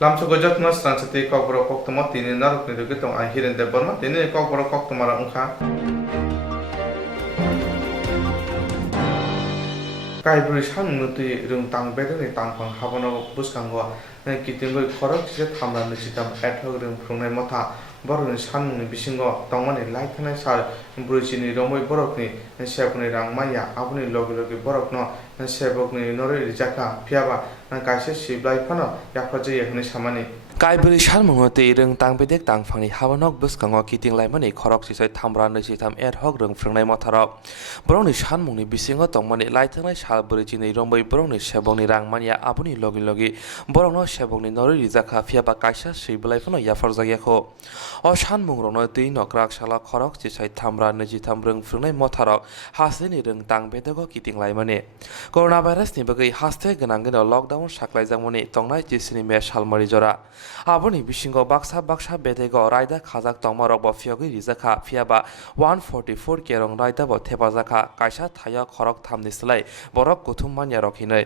Lamsugo jatna Swrangchati Kokborok Koktwma tini narokni rugi tong ai hiren de borma tini Kokborok Koktwma ra ungkha kaibri sanmutui rung tang bedeni tangphang habano buskango kitingoi khorok se thamra nisitam athog rung phungnai motha borokni sanmungni bisingo tongmani laikhanai sar bruchini romoi borokni sebokni rangmaya aboni logi logi borokno sebokni noroi rijaka phiaba kaise siblai phano yakhaje yakhni samani Kaibri salmungo te rung tangbedek tangphangni habanok buskango kiting laimani khorok sisai thamra nisitam athog rung phungnai motharok borokni salmungni bisingo tongmani laithanai sal bruchini romoi borokni sebokni rangmaya aboni logi logi borokno sebokni noroi rijaka phiaba kaisa siblai phano yafarjagekho o sanmung rono tei nokrak sala khorok sisai thamra nisitam rung phungnai motharok haseni rung tangbedego kiting laimani coronavirus ni bagui haste ganangeno lockdown saklaijangmani tongnai tisini me salmari jora aboni bisingo baksa bedego raida khajak tongmarok bo phiyogui rijaka phiaba 144 kerong raida bo thepajaka kaisa thaya khorok thamni slai borok kuthum manya rokhinai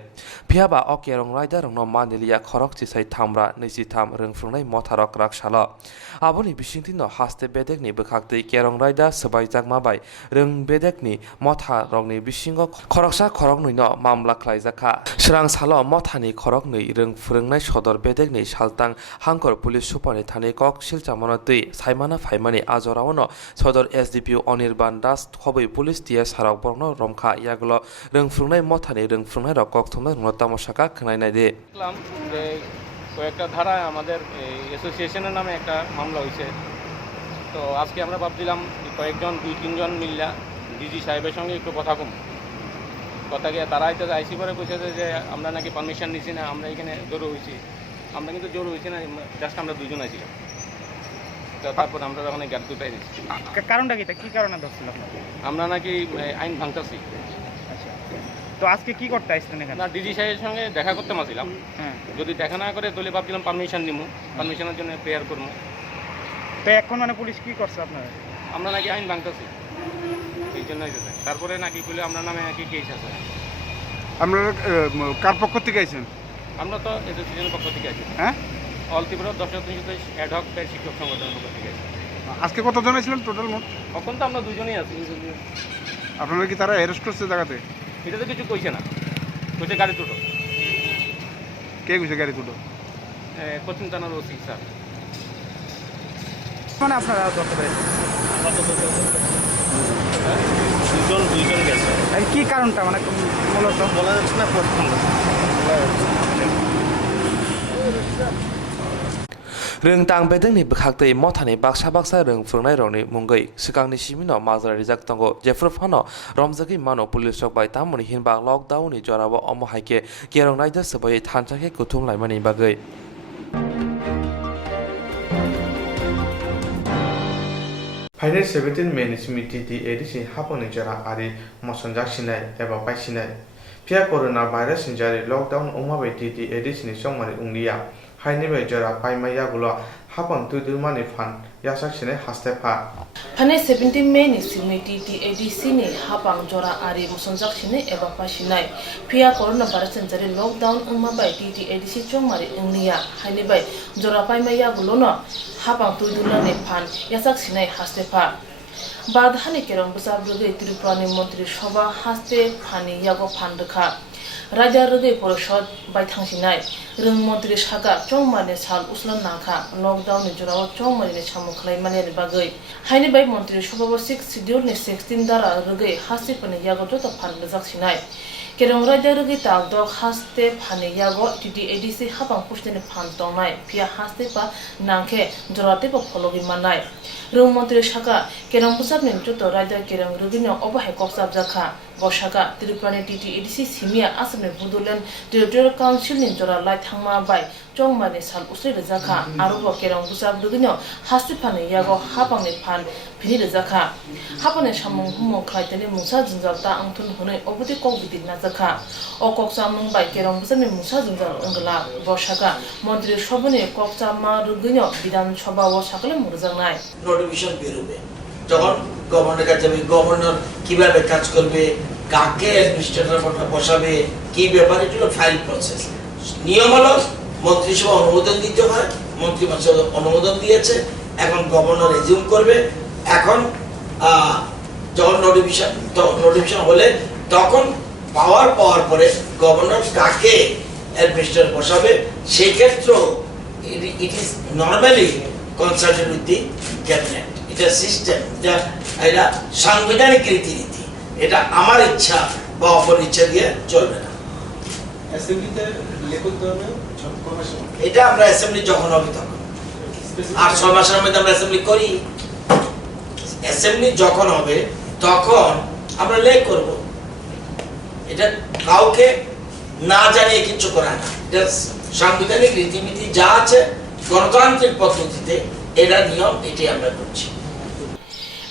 phiaba o kerong raida rongno manilia khorok chisai thamra nisitam rungfrungnai motharok raksala aboni bisingtino haste bedekni bukhaktei kerong raida sbaijakma bai rung bedekni motha rokni bisingo khoroksa khoroknino mamla khlaijaka Swrangchalo mothani khorokni rung phurungnai sodor bedekni saltang Hangkor Police Supani Thane Kok Silchamano Tui Saimana Faimani Ajorawono Sodor SDPO Anirban Das Khoboi Police TS Harok Borno Romkha Yagulo Rungfrungnai Mothani Rungfrungnai Rok Koktwma Rungno Tamosaka Khnainai de কয়েকটা ধারায় আমাদের অ্যাসোসিয়েশনের নামে একটা মামলা হয়েছে তো আজকে আমরা ভাবছিলাম কয়েকজন 2-3 মিল্লা ডিজি সাহেবের সঙ্গে একটু কথা গিয়ে তারা হয়তো আইসি করে কইছে যে আমরা নাকি পারমিশন নিছি না আমরা এখানে জড়ো হয়েছি আমরা কিন্তু জড়ো হয়েছি না জাস্ট আমরা দুজন আছিলাম তো তারপর আমরা যখন গ্যাট দুটাই দিচ্ছি কারণটা কি কারণে ধরছিল আমরা নাকি আইন ভাঙতেছি আচ্ছা তো আজকে কি করতে আসছেন এখানে না ডিজি সাহেবের সঙ্গে দেখা করতে মাছিলাম হ্যাঁ যদি দেখা না করে তাহলে ভাবছিলাম পারমিশন নিবো পারমিশনের জন্য প্রেয়ার করবো তো এখন মানে পুলিশ কি করছে আপনারা আমরা নাকি আইন ভাঙতেছি এই জন্যই যেতে তারপরে নাকি বলে আমরা নামে নাকি কেস আছে আপনারা কার পক্ষ থেকে আইছেন আমরা তো এসোসিয়েশনের পক্ষ থেকে আছি হ্যাঁ অল ত্রিপুরা 10-3 অ্যাডহক শিক্ষক সংগঠনের পক্ষ থেকে আছি আজকে কতজন ছিলেন টোটাল মোট এখন তো আমরা দুজনেই আছি আপনারা কি তারা অ্যারেস্ট করছে জায়গাতে এটা তো কিছু কইছে না কইছে গাড়ি দুটো কে কইছে গাড়ি দুটো কোচিং থানার ওসি স্যার মানে আপনারা ধরতে পেরেছেন দুজন গেছে আর কি কারণটা মানে মূলত বলা যাচ্ছে না প্রথম Rung tangbedengni bukhaktei mothani baksa rungfrungnai rokni mungoi sikangni simino mazra rijak tongo jefur phano romjagi mano police rok bai tamoni hinba lockdown ni jorabo omo haike kerong naida sabai thanchake kuthum laimani bagai Final 17 May Smiti di edisi haponi jara ari mosanjak sinai eba paisinai Pia coronavirus injari lockdown umabai di edisi ni songmari unglia Haini bai jara paimaya gulo hapon tudurmani fan yasak sinai hastepa Pane 17 May ni simiti di ADC ni hapang jora ari musonjak sine eba pasinai pia coronavirus injari lockdown umabai di ADC chongmari unglia haini bai jora paimaya gulo no hapang tudurmani fan yasak sinai hastepa Badhani kerong besar rugai Tripurani Montri Shoba haste phani yago phandakha Raja rugai poroshod bai thangsinai rung Montri Saga chongmani sal uslan nakha lockdown ni jorao chongmani ni samukhlai mane bagai haini bai Montri Shoba 6 schedule ni 16 dara rugai haste phani yago jota phandajak sinai Kerong raja rugai tak dok haste phani yago TDADC hapang pusteni phan tongnai pia haste pa nangkhe jorate pa phologi manai Rung Montri Saga kerong pusap ni joto raja kerong rugino obahe koksap jakha Bosaka Tripurani TDADC simia asame budulen Territorial Council ni jora lai thangma bai chongmani sal usri jakha arubo kerong pusap rugino haste phani yago hapang ni phan phini jakha hapane samung humong khlaitani musa jingjal ta angthun hunai obudi kokbidi na jakha o koksa mung bai kerong pusap ni musa jingjal ongla Bosaka Montri Shobani koksa ma rugino Bidan Sabha o sakale murjangnai notification বেরোবে যখন গভর্নরের কাছে যাবে governor কিভাবে কাজ করবে কাকে administrator বসাবে কি ব্যাপারে এগুলো ফাইল প্রসেস নিয়ম হলো মন্ত্রিসভা অনুমোদন দিতে হয়, মন্ত্রিপরিষদ অনুমোদন দিয়েছে, এখন গভর্নর রেজিউম করবে। এখন যখন নোটিফিকেশন হলে তখন পাওয়ার পরে গভর্নর কাকে অ্যাডমিনিস্ট্রেটর বসাবে, সেক্ষেত্রেও it is normally consulted with the cabinet. এটা সিস্টেম, এটা সাংবিধানিক রীতিনীতি। এটা আমার ইচ্ছা বা অপর ইচ্ছা দিয়ে চলবে না। এটা আমরা অ্যাসেম্বলি যখন হবে তখন, আর 6 মাসের মধ্যে আমরা অ্যাসেম্বলি করি। অ্যাসেম্বলি যখন হবে তখন আমরা লেখ করব। এটা কাউকে না জানিয়ে কিছু করা না। এটা সাংবিধানিক রীতিনীতি যা আছে গণতান্ত্রিক পদ্ধতিতে, এটা নিয়ম, এটাই আমরা করছি।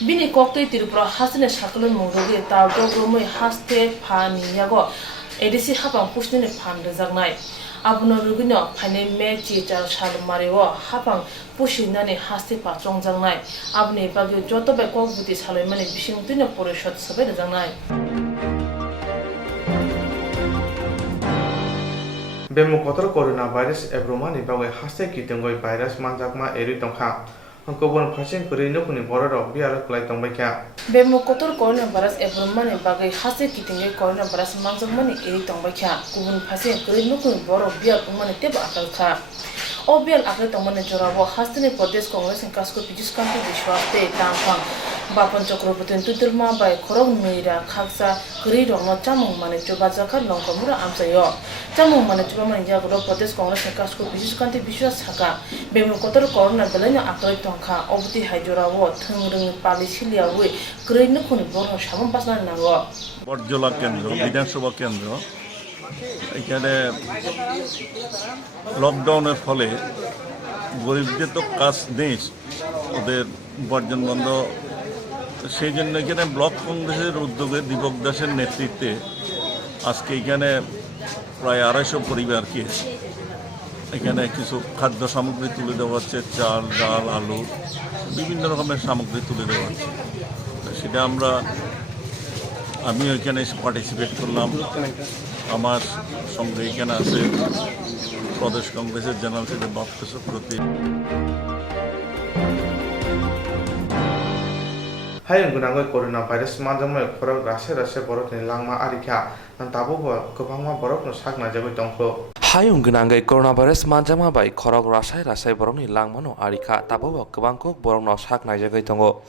bini koktoi tirupra hasine shaklon moroge taw dogromoi haste phani yago edisi hapang pusne phan rejagnai abno rugino phane me chitar sal marewo hapang pusinani haste pa chongjangnai abni bagyo joto be kokbuti salai mane bisingtine porishod sabe rejangnai bemu kotor corona virus ebromani bawe haste kitengoi virus manjakma eri tongkha Kobon fashion kuri nukuni borok biar kelai tongbai kya. Bemu kotor coronavirus ebromani bagai haste kitinge coronavirus manjakmani eri tongbai kya. Kobon fashion kuri nukuni borok biar umani teba akal kha. Obial akal tongmani jorabo hastene Pradesh Congress kasko pijis kanti bishwaste tangphang Bapan Chakraborty Koktwma bai khorok nuira khaksa kuri rongno chamung mane choba jakar longkomura amsayo. Chamung mane choba mane jagro Pradesh Congress kasko pijis kanti bishwas saka. Bemu kotor corona belanya akal tongkha obuti haijorabo thungrung pali siliawi kuri nukuni borno samon pasna nango. বটজলা কেন্দ্র বিধানসভা কেন্দ্র এখানে লকডাউনের ফলে গরিবদের তো কাজ নেই, ওদের বর্জন বন্ধ, সেই জন্য এখানে ব্লক কংগ্রেসের উদ্যোগে দীপক দাসের নেতৃত্বে আজকে এখানে প্রায় 250 পরিবারকে এখানে কিছু খাদ্য সামগ্রী তুলে দেওয়া হচ্ছে, চাল ডাল আলু বিভিন্ন রকমের সামগ্রী তুলে দেওয়া হচ্ছে। সেটা আমি ওইখানে পার্টিসিপেট করলাম। আমার সঙ্গে এখানে আছে প্রদেশ কংগ্রেসের general secretary Bappa Chakraborty. Hayang gunangoi corona virus manjakma khorok rase borok ni langma arikha tabo kobangma borok no sakna jagoi tongkho. Hayung gunangai coronavirus manjakma bai khorok rasai borokni langmano arikha tabo kobangko borokno sakna jagoi tongo.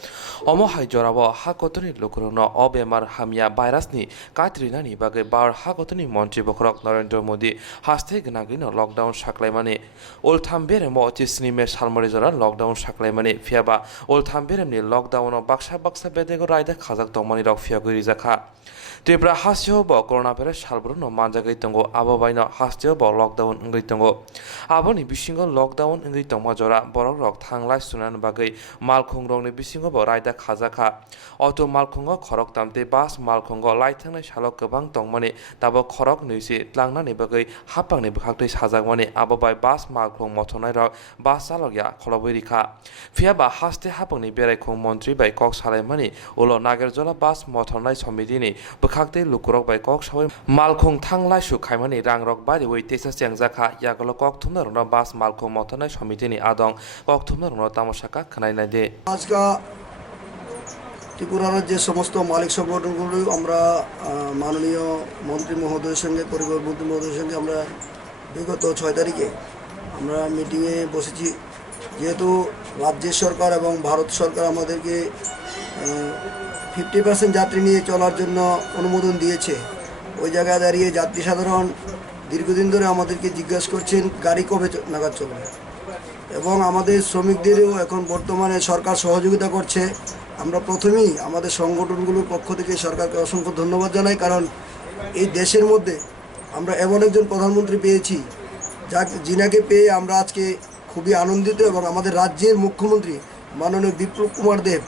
Omo hai jorabo ha kotoni lokorno o bemar hamia virus ni katrinani bagai bar ha kotoni mantri bokrok Narendra Modi haste gunangai no lockdown saklaimani olthambere mo tisni me salmari jora lockdown saklaimani fiaba olthambere ni lockdown no baksa bedego raida khajak tongmani rok fiagoi jakha. Tripura hasio bo coronavirus salbruno manjagai tongo abo baino hasio bo lockdown ngai tongo aboni bisingo lockdown ngai tongma jora borok rok thanglai sunan bagai malkhung rokni bisingo bo raida khajaka auto malkhungo khorok tamte bas malkhungo laithangnai salok kobang tongmani tabo khorok nuisi tlangnani bagai hapangni bukhaktui sajakmani abo bai bas malkhung mothonai rok bas chalokya kholoboi rikha fiaba haste hapangni beraikhung mantri bai kok salaimani ulo nagerjola bas mothonai somitini bukhaktui lukurok bai kok sawai malkhung thanglai su khaimani rangrok bari wei tesa chengjaka yagolo kok thumna bas malkhung mothonai somitini adong kok thumna tamosaka khnainai de আজকা ত্রিপুরার যে সমস্ত মালিক সংগঠনগুলো আমরা মাননীয় মন্ত্রী মহোদয়ের সঙ্গে পরিবহন মন্ত্রী মহোদয়ের সঙ্গে আমরা বিগত 6 তারিখে আমরা মিটিংয়ে বসেছি। যেহেতু রাজ্য সরকার এবং ভারত সরকার আমাদেরকে 50% যাত্রী নিয়ে চলার জন্য অনুমোদন দিয়েছে, ওই জায়গায় দাঁড়িয়ে যাত্রী সাধারণ দীর্ঘদিন ধরে আমাদেরকে জিজ্ঞাসা করছেন গাড়ি কবে নাগাদ চলবে, এবং আমাদের শ্রমিকদেরও এখন বর্তমানে সরকার সহযোগিতা করছে। আমরা প্রথমেই আমাদের সংগঠনগুলোর পক্ষ থেকে সরকারকে অসংখ্য ধন্যবাদ জানাই, কারণ এই দেশের মধ্যে আমরা এমন একজন প্রধানমন্ত্রী পেয়েছি যিনাকে পেয়ে আমরা আজকে খুবই আনন্দিত, এবং আমাদের রাজ্যের মুখ্যমন্ত্রী মাননীয় বিপ্লব কুমার দেব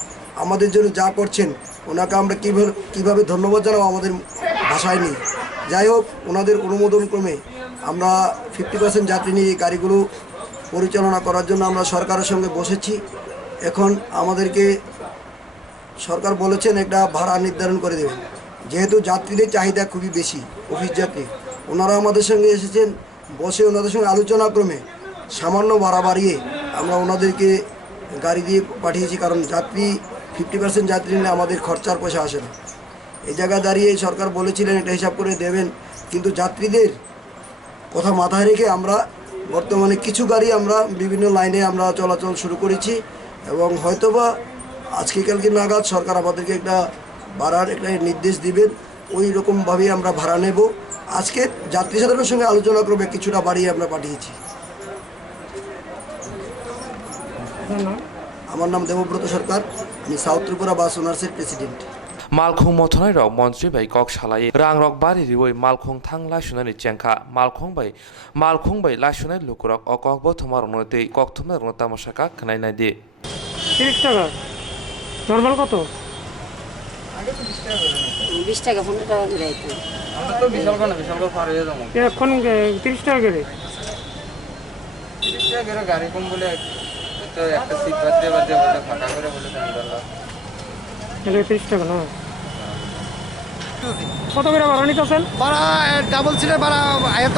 আমাদের জন্য যা করছেন ওনাকে আমরা কীভাবে ধন্যবাদ জানাবো আমাদের ভাষায় নেই। যাই হোক, ওনাদের অনুমোদন ক্রমে আমরা 50% যাত্রী নিয়ে এই গাড়িগুলো পরিচালনা করার জন্য আমরা সরকারের সঙ্গে বসেছি। এখন আমাদেরকে সরকার বলেছেন একটা ভাড়া নির্ধারণ করে দেবেন, যেহেতু যাত্রীদের চাহিদা খুবই বেশি, অফিস যাত্রী, ওনারা আমাদের সঙ্গে এসেছেন বসে ওনাদের সঙ্গে আলোচনাক্রমে সামান্য ভাড়া বাড়িয়ে আমরা ওনাদেরকে গাড়ি দিয়ে পাঠিয়েছি, কারণ যাত্রী 50% যাত্রী নিলে আমাদের খরচার পয়সা আসে না। এই জায়গায় দাঁড়িয়ে সরকার বলেছিলেন এটা হিসাব করে দেবেন, কিন্তু যাত্রীদের কথা মাথায় রেখে আমরা বর্তমানে কিছু গাড়ি আমরা বিভিন্ন লাইনে আমরা চলাচল শুরু করেছি এবং হয়তোবা আজকে কালকে নাগাদ সরকার আমাদেরকে একটা ভাড়ার একটা নির্দেশ দিবেন, ওই রকমভাবেই আমরা ভাড়া নেব। আজকে যাত্রী সাধারণের সঙ্গে আলোচনা করবে কিছুটা বাড়িয়ে আমরা পাঠিয়েছি। আমার নাম দেবব্রত সরকার, আমি সাউথ ত্রিপুরা বাস ওনার্সের প্রেসিডেন্ট। মালখং মথনাই রক মন্ত্রী বাই কক সালাই রাং রক বাড়ি রিওই মালখং থাং লাইসুনানি চেংখা মালখং বাই লাইসুনাই লুকুরক অকক বথমা রনতে ককথমা রন তামাশাকা খনাই নাই দে 30 টাকা নরমাল কত 20 টাকা 15 টাকা করে আইতো আমরা তো বিশাল করে পারে যাবো এখন 30 টাকা করে 30 টাকা করে গাড়ি কম বলে তো একটা সিট বাদে বলে ফাঁকা করে বলে আল্লাহ এটা 30 টাকা না কত করে ভাড়া নিতেছেন? ভাড়া ডাবল সিটের ভাড়া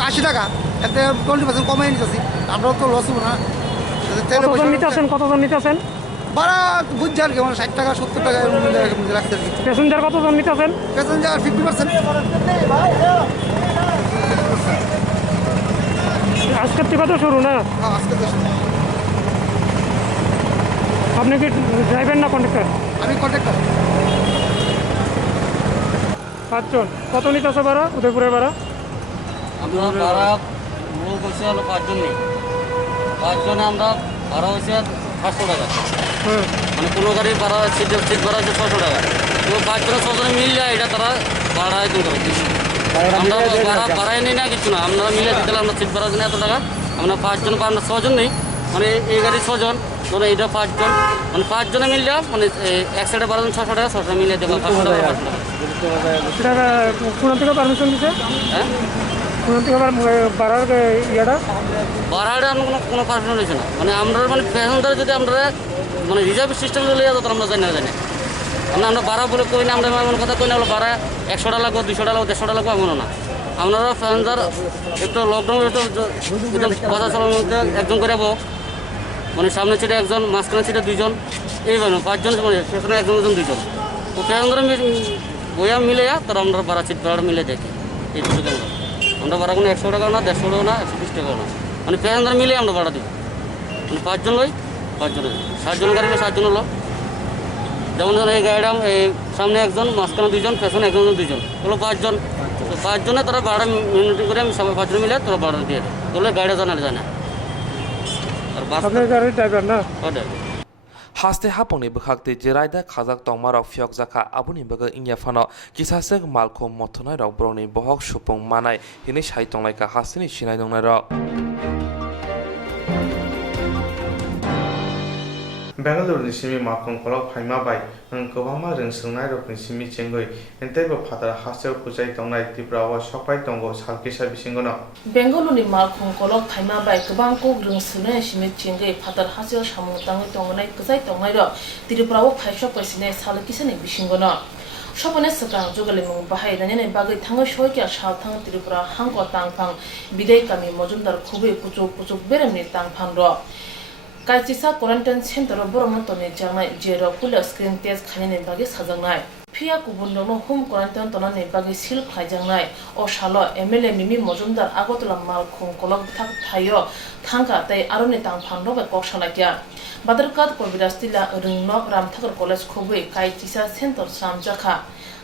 80 টাকা, এতে 20% কমে নিতেছি, আমরাও তো লস হবো না। কতজন নিতেছেন ভাড়া বুঝছে আর কি, 60 টাকা 70 টাকা রাখতে আর কি। প্যাসেঞ্জার কতজন নিতেছেন? প্যাসেঞ্জার 50%। আজকের থেকে তো শুরু না? আজকে তো আপনি কি ড্রাইভার না কন্ডাক্টর? আমি কন্ট্রাক্টর। 5 জন কত নিতেছে ভাড়া? উদয়পুরের ভাড়া আমরা ভাড়া লোক হচ্ছে হলো 5 জন নেই, 5 জনে আমরা ভাড়া হচ্ছে 500 টাকা। মানে কোনো গাড়ির ভাড়া সিট ভাড়া হচ্ছে 600 টাকা। তো 5 জনে 6 জনে মিললে এটা তারা ভাড়া দিতে পারে। আমরা ভাড়াই নিই না কিছু না, আমরা মিলে দিতে আমরা সিট ভাড়া জন্য এত টাকা। আমরা 5 জন বা আমরা 6 জন নেই, মানে এই গাড়ি 6 জন, ধরো এইটা 5 জন, মানে 5 জনে মিললে মানে এক সাইডে 12 জন 600 টাকা, 600 মিলিয়ে দেবো 500 টাকা। সেটা কোন থেকে পারমিশন দিছে? হ্যাঁ কোন থেকে ভাড়ার ইয়েটা ভাড়াটা আমরা কোনো পারমিশন দিচ্ছি না। মানে আমরা মানে প্যাসেঞ্জার যদি আমরা মানে রিজার্ভ সিস্টেম চলে যাবো, আমরা জানি না আমরা ভাড়া বলে কই না, আমরা এমন কথা কই না হলো ভাড়া 100 টাকা লাগবে, 200 টাকা লাগবে, 150 টাকা লাগবে, এমনও না। আমরা প্যাসেঞ্জার একটু লকডাউনের কথা চালানোর মধ্যে একজন করে যাবো, মানে সামনে সিটে একজন, মাঝখানে সিটে 2 জন, এইভাবে 5 জন, মানে সেখানে একজন 2 জন। তো প্যাসেঞ্জার বইয়া মিলে তারা আমরা ভাড়া সিট ভাড়া মিলে দেখি এইটুকু। আমরা ভাড়া কোনো 100 টাকা না, 150 টাকা না, 120 টাকাও না, মানে প্যাসেঞ্জার মিলে আমরা ভাড়া দিই। মানে 5 জন লই, 5 জন 60 জন গাড়ি 60 জন হলো। যেমন ধরুন এই গাড়িটা এই সামনে একজন, মাঝখানে 2 জন, পেছনে একজন 2 জন, হলো 5 জন। তো 5 জনে তারা ভাড়া মিনিটি করে আমি সবাই 5 জন মিলে তারা ভাড়া দিয়ে দেয়, বলে গাড়িটা জানা না। আর বাস গাড়ির ড্রাইভার না হাসতে হাপংনি বখাকতে জিরাইদা খাজাক তংমারক ফিয়ক জাখা আবুনি বগা ইংয়া ফানো কিসাসেক মালখং মথনাই রক ব্রনি বহক সুপং মানাই হিনি সাই তংলাইকা হাসিনি সিনাই দংনাই রক Bangalore simi makong kolok phaima bai kobama reng sungnai rok ni simi chengoi entai ba phatara hasel khujai tongnai Tripura wa sopai tongo salkisa bisingono Bangalore malkhong kolok phaima bai kubang kok reng sunai simi chengoi phatar hasel samung tangai tongnai kujai tongnai ro Tripura wa phaisok paisine salkisa ni bisingono Shopane sakang jogale mung bahai nane bagai thangai shoikya shal thang Tripura hangko tangphang bidai kami mojumdar khubei puchuk beremni tangphang ro Kaitisa quarantine center boromotone jangnai jero pula screen test khanine bagi sajangnai Pia kubundono home quarantine tonane bagi sil khaijangnai o shalo MLA Mimi Mojumdar Agotla Malkhong kolok thak thayo thangka tai arone tangphang robe koksalakya Badarkat Korbidastila Rungno Ramthakar College khobui Kaitisa center samjakha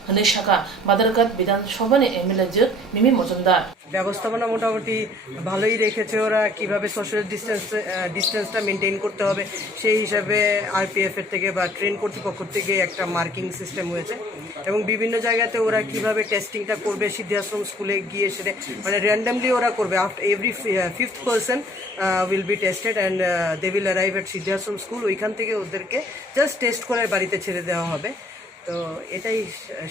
Hanishaka Badarkat Bidan Shobane MLA Jut Mimi Mojumdar ব্যবস্থাপনা মোটামুটি ভালোই রেখেছে ওরা কিভাবে social ডিস্টেন্সটা maintain করতে হবে সেই হিসাবে আরপিএফ এর থেকে বা ট্রেন কর্তৃপক্ষ থেকে একটা মার্কিং সিস্টেম হয়েছে এবং বিভিন্ন জায়গাতে ওরা কিভাবে টেস্টিংটা করবে সিদ্ধাশ্রম স্কুলে গিয়ে সেটা মানে র্যান্ডমলি ওরা করবে after every 5th person will be tested and they will arrive at Siddhashram school ওইখান থেকে ওদেরকে জাস্ট টেস্ট করে বাড়িতে ছেড়ে দেওয়া হবে তো এটাই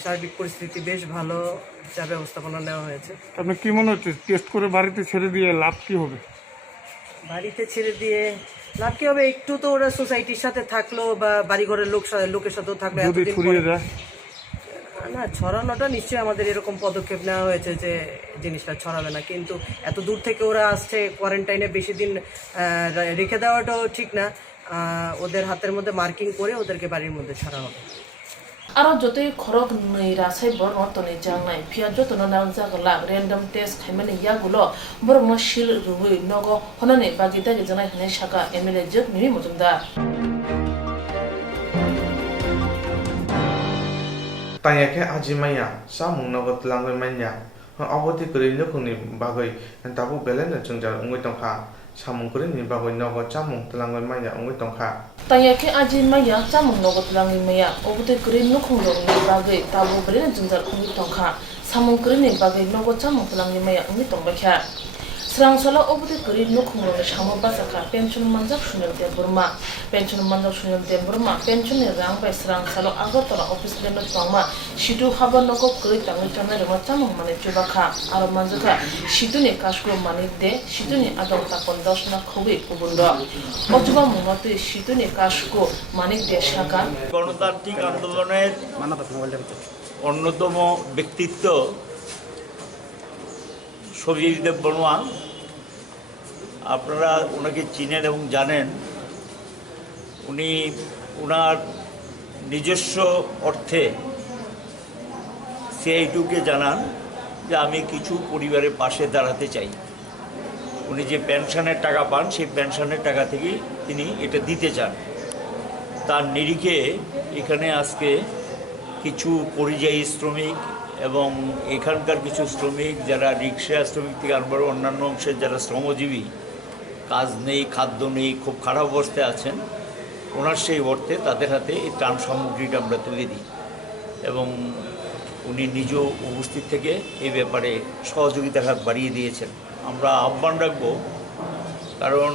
সার্বিক পরিস্থিতি বেশ ভালো যা ব্যবস্থাপনা নেওয়া হয়েছে আপনি কি মনে হচ্ছে টেস্ট করে বাড়িতে ছেড়ে দিয়ে লাভ কি হবে বাড়িতে ছেড়ে দিয়ে লাভ কি হবে একটু তো ওরা সোসাইটির সাথে থাকলো বা বাড়িঘরের লোকের সাথেও থাকলো যদি ছড়িয়ে যায় না, ছড়ানোটা নিশ্চয়ই আমাদের এরকম পদক্ষেপ নেওয়া হয়েছে যে জিনিসটা ছড়াবে না, কিন্তু এত দূর থেকে ওরা আসছে, কোয়ারেন্টাইনে বেশি দিন রেখে দেওয়াটাও ঠিক না। ওদের হাতের মধ্যে মার্কিং করে ওদেরকে বাড়ির মধ্যে ছাড়া হবে। আরো যতই খরক नै রাসাই বরং তনি জাংনাই ফিয়া যতন নাং জাগলা র্যান্ডম টেস্ট খাইমানি ইয়াগুলো বরং শিল রুই নগো হনানি বাগিতা গেজানাই হনে শাখা এমএলএ জোক মিমি Majumdar Tanyake ajimaya samung nagot langoi manya aboti kuri nukuni bagoi tabu belen chungjar ungoi tongkha samung kuri ni bagoi nago chamung tlangoi manya ungoi tongkha Tanyake ajimaya samung nagot langoi maya aboti kuri nukung ni bagoi tabu belen chungjar ungoi tongkha samung kuri ni bagoi nago chamung tlangoi maya ungoi tongkha Swrangchati Kokborok Koktwma Samo Basaka pension manjak sunil de Burma pension manjak sunil de Burma pension ni rang bai Swrangchati Agartala office le no tongma shitu haba nogo koi tangi tana rema chamung mane chubakha aro manjaka shitu ni kashko mane de shitu ni adong tapon dosna khobi ubundo otuba mumatu shitu ni kashko mane de shaka গণতান্ত্রিক আন্দোলনের অন্যতম ব্যক্তিত্ব স্বর্গীয় দেব বর্মা, আপনারা ওনাকে চিনেন এবং জানেন। উনি ওনার নিজস্ব অর্থে সিআইটিউকে জানান যে আমি কিছু পরিবারের পাশে দাঁড়াতে চাই। উনি যে পেনশনের টাকা পান সেই পেনশনের টাকা থেকেই তিনি এটা দিতে চান। তার নিরিখে এখানে আজকে কিছু পরিযায়ী শ্রমিক এবং এখানকার কিছু শ্রমিক যারা রিক্সা শ্রমিক থেকে আরম্ভ করে অন্যান্য অংশের যারা শ্রমজীবী, কাজ নেই, খাদ্য নেই, খুব খারাপ অবস্থায় আছেন, ওনার সেই অর্থে তাদের হাতে এই ত্রাণ সামগ্রীটা আমরা তুলে দিই এবং উনি নিজেও উপস্থিত থেকে এই ব্যাপারে সহযোগিতার হাত বাড়িয়ে দিয়েছেন। আমরা আহ্বান রাখব, কারণ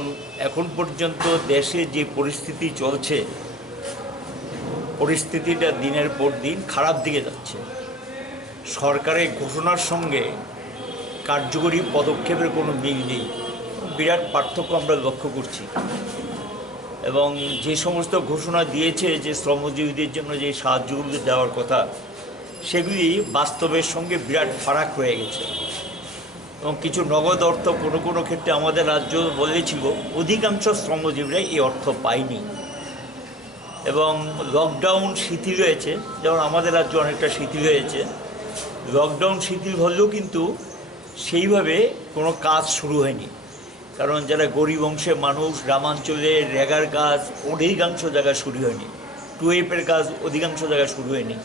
এখন পর্যন্ত দেশে যে পরিস্থিতি চলছে, পরিস্থিতিটা দিনের পর দিন খারাপ দিকে যাচ্ছে। সরকারের ঘোষণার সঙ্গে কার্যকরী পদক্ষেপের কোনো মিল নেই, বিরাট পার্থক্য আমরা লক্ষ্য করছি। এবং যে সমস্ত ঘোষণা দিয়েছে যে শ্রমজীবীদের জন্য যে সাহায্যগুলো দেওয়ার কথা, সেগুলি বাস্তবের সঙ্গে বিরাট ফারাক হয়ে গেছে। এবং কিছু নগদ অর্থ কোনো কোনো ক্ষেত্রে আমাদের রাজ্য বলেছিল, অধিকাংশ শ্রমজীবীরাই এই অর্থ পায়নি। এবং লকডাউন শিথিল হয়েছে, যেমন আমাদের রাজ্য অনেকটা শিথিল হয়েছে। লকডাউন শিথিল হলেও কিন্তু সেইভাবে কোনো কাজ শুরু হয়নি, কারণ যারা গরিব অংশের মানুষ, গ্রামাঞ্চলে রেগার কাজ অধিকাংশ জায়গায় শুরু হয়নি, টুয়েপের কাজ অধিকাংশ জায়গায় শুরু হয়নি।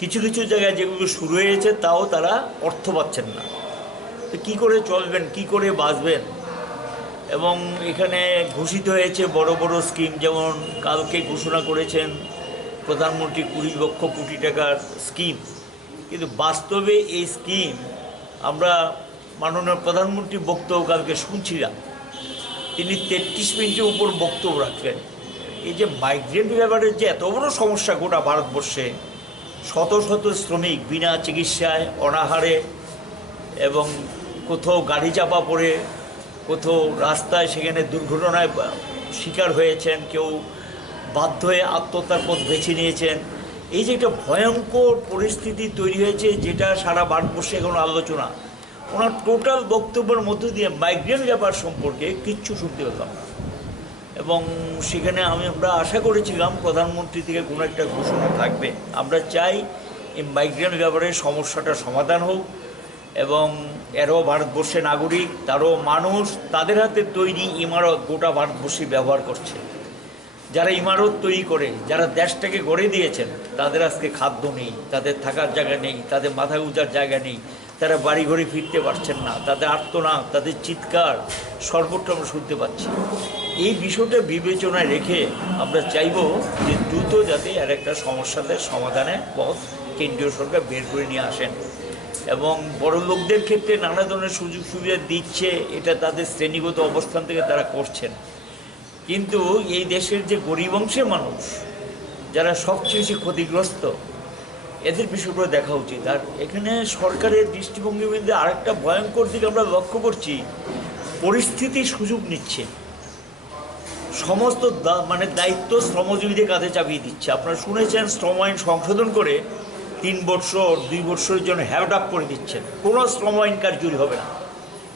কিছু কিছু জায়গায় যেগুলো শুরু হয়েছে তাও তারা অর্থ পাচ্ছেন না। তো কী করে চলবেন, কী করে বাঁচবেন? এবং এখানে ঘোষিত হয়েছে বড় বড় স্কিম, যেমন কালকে ঘোষণা করেছেন প্রধানমন্ত্রী 20 লক্ষ কোটি টাকার স্কিম, কিন্তু বাস্তবে এই স্কিম আমরা মাননীয় প্রধানমন্ত্রীর বক্তব্য কালকে শুনছিলাম, তিনি 33 মিনিটের উপর বক্তব্য রাখলেন। এই যে মাইগ্রেন্ট লেবারের যে এত বড় সমস্যা গোটা ভারতবর্ষে, শত শত শ্রমিক বিনা চিকিৎসায় অনাহারে এবং কোথাও গাড়ি চাপা পড়ে, কোথাও রাস্তায় সেখানে দুর্ঘটনায় শিকার হয়েছেন, কেউ বাধ্য হয়ে আত্মহত্যার পথ বেছে নিয়েছেন। এই যে একটা ভয়ঙ্কর পরিস্থিতি তৈরি হয়েছে, যেটা সারা ভারতবর্ষে এখন আলোচনা। ওনার টোটাল বক্তব্যের মধ্য দিয়ে মাইগ্রেন্ট ব্যাপার সম্পর্কে কিচ্ছু শুনতে পেলাম না। এবং সেখানে আমরা আশা করেছিলাম প্রধানমন্ত্রী থেকে কোনো একটা ঘোষণা থাকবে। আমরা চাই এই মাইগ্রেন্ট ব্যাপারের সমস্যাটা সমাধান হোক এবং এরও ভারতবর্ষের নাগরিক, তারও মানুষ, তাদের হাতে তৈরি ইমারত গোটা ভারতবর্ষে ব্যবহার করছে। যারা ইমারত তৈরি করে, যারা দেশটাকে গড়ে দিয়েছেন, তাদের আজকে খাদ্য নেই, তাদের থাকার জায়গা নেই, তাদের মাথা গুঁজার জায়গা নেই, তারা বাড়ি ঘরে ফিরতে পারছেন না, তাদের আর্তনাদ, তাদের চিৎকার সর্বত্র আমরা শুনতে পাচ্ছি। এই বিষয়টা বিবেচনায় রেখে আমরা চাইব যে দ্রুত যাতে আর একটা সমস্যাদের সমাধানের পথ কেন্দ্রীয় সরকার বের করে নিয়ে আসেন। এবং বড় লোকদের ক্ষেত্রে নানা ধরনের সুযোগ সুবিধা দিচ্ছে, এটা তাদের শ্রেণীগত অবস্থান থেকে তারা করছেন। কিন্তু এই দেশের যে গরিব অংশের মানুষ, যারা সবচেয়ে বেশি ক্ষতিগ্রস্ত, এদের বিষয়গুলো দেখা উচিত। আর এখানে সরকারের দৃষ্টিভঙ্গির মধ্যে আরেকটা ভয়ঙ্কর দিক আমরা লক্ষ্য করছি, পরিস্থিতি সুযোগ নিচ্ছে, সমস্ত দায়িত্ব শ্রমজীবীদের কাঁধে চাপিয়ে দিচ্ছে। আপনারা শুনেছেন শ্রম আইন সংশোধন করে 3 বছর 2 বছরের জন্য হ্যাভড আপ করে দিচ্ছেন। কোনো শ্রম আইন কার্যকরী হবে না,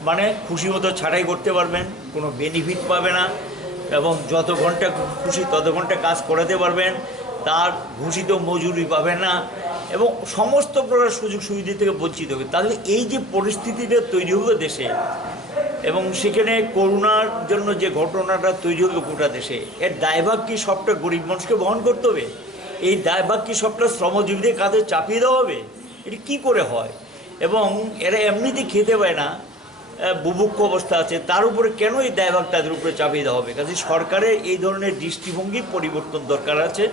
মানে খুশি মতো ছাঁটাই করতে পারবেন, কোনো বেনিফিট পাবে না, এবং যত ঘন্টা খুশি তত ঘন্টা কাজ করাতে পারবেন, তার ঘোষিত মজুরি পাবেন না, এবং সমস্ত প্রকার সুযোগ সুবিধা থেকে বঞ্চিত হবে। তাহলে এই যে পরিস্থিতিটা তৈরি হলো দেশে, এবং সেখানে করোনার জন্য যে ঘটনাটা তৈরি হলো গোটা দেশে, এর দায়ভাগ কি সবটা গরিব মানুষকে বহন করতে হবে? এই দায়ভাগ কি সবটা শ্রমজীবীদের কাঁধে চাপিয়ে দেওয়া হবে? এটা কী করে হয়? এবং এরা এমনিতেই খেতে পায় না, বুভুক্ষ অবস্থা আছে, তার উপরে কেন এই দায়ভাগ তাদের উপরে চাপিয়ে দেওয়া হবে? কাজে সরকারের এই ধরনের দৃষ্টিভঙ্গি পরিবর্তন দরকার আছে,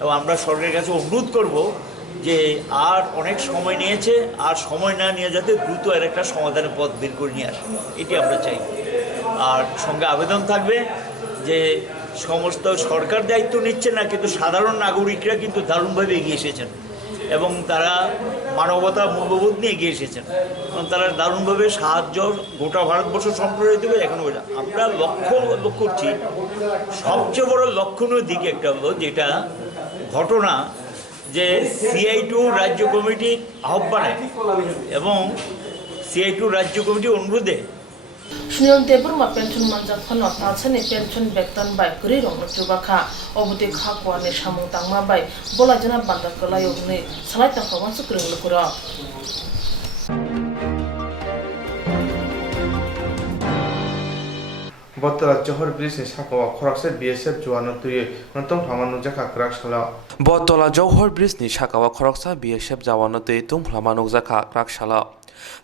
এবং আমরা সরকারের কাছে অনুরোধ করব যে আর অনেক সময় নিয়েছে, আর সময় না নিয়ে যাতে দ্রুত এর একটা সমাধানের পথ বের করে নিয়ে আসে, এটি আমরা চাই। আর সঙ্গে আবেদন থাকবে যে সমস্ত সরকার দায়িত্ব নিচ্ছে না, কিন্তু সাধারণ নাগরিকরা কিন্তু দারুণভাবে এগিয়ে এসেছেন, এবং তারা মানবতা মূল্যবোধ নিয়ে এগিয়ে এসেছেন, এবং তারা দারুণভাবে সাহায্য গোটা ভারতবর্ষ সম্প্রসারিত হবে। এখন আমরা লক্ষ্য করছি, সবচেয়ে বড় লক্ষণীয় দিক একটা হলো যেটা ঘটনা, যে CI2 রাজ্য কমিটির আহ্বানে এবং CI2 রাজ্য কমিটির অনুরোধে Sunil Deburma pension manjak phano talchani pension betan bai kuri rong chubakha obuti khakwa ne samung tangma bai bolajana bandar kalayo ne salai ta khawan sukring lukura বতরা জহর ব্রিজে সাকোয়া খরকসে BSF জওয়ানো তুই নতম ফামানু জাকা ক্রাক সালা বতলা জহর ব্রিজনি সাকাওয়া খরকসা BSF জাওয়ানো তুই তুমফ্লামা নুকজাখা crack সালা